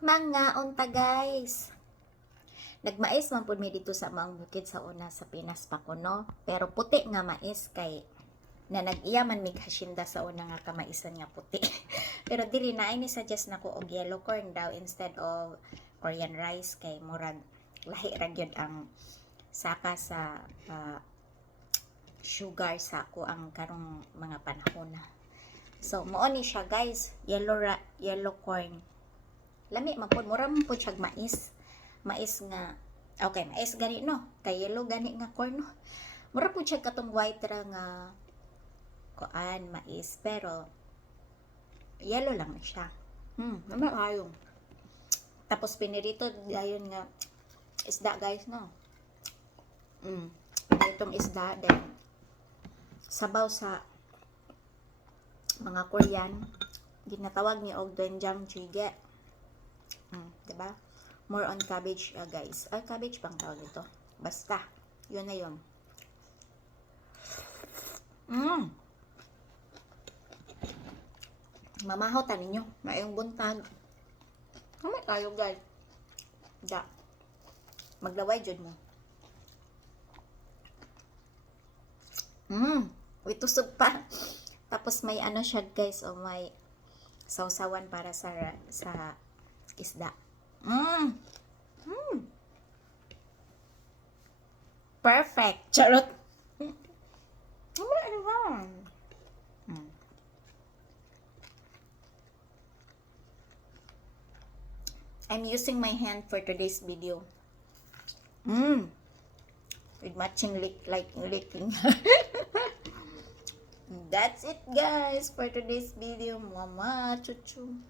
Mga unta guys. Nagmais man pud mi dito sa mga bukid sa una sa Pinas pa ko no. Pero puti nga mais kay na nag-iya man mig hasyenda sa una nga kamaisan nga puti. Pero dili na ini suggest nako og yellow corn daw instead of Korean rice kay murag lahi ra gyud ang saka sa sugar sa ko ang karong mga panahon. So mao ni siya guys, yellow corn. Lami man pud mura man pud siya mais. Mais nga okay, mais gani no. Kay yellow gani nga corn no. Mura pud siya katong white ra nga kuan mais pero yellow lang na siya. Nama kayo. Tapos pinirito dayon nga isda guys no. Itong isda then sabaw sa mga Korean ginatawag ni og doenjang jjigae. Diba? More on cabbage guys. Ay, cabbage bang tawag ito? Basta. Yun na yun. Mamahaw ta ninyo. Maayong buntag. Kamay tayo guys. Da. Maglaway dyan mo. Itusog pa. Tapos may ano siya guys. O may sausawan para sa isda. Perfect. Charot. I'm using my hand for today's video. With matching licking. That's it guys for today's video. Mama chuchu.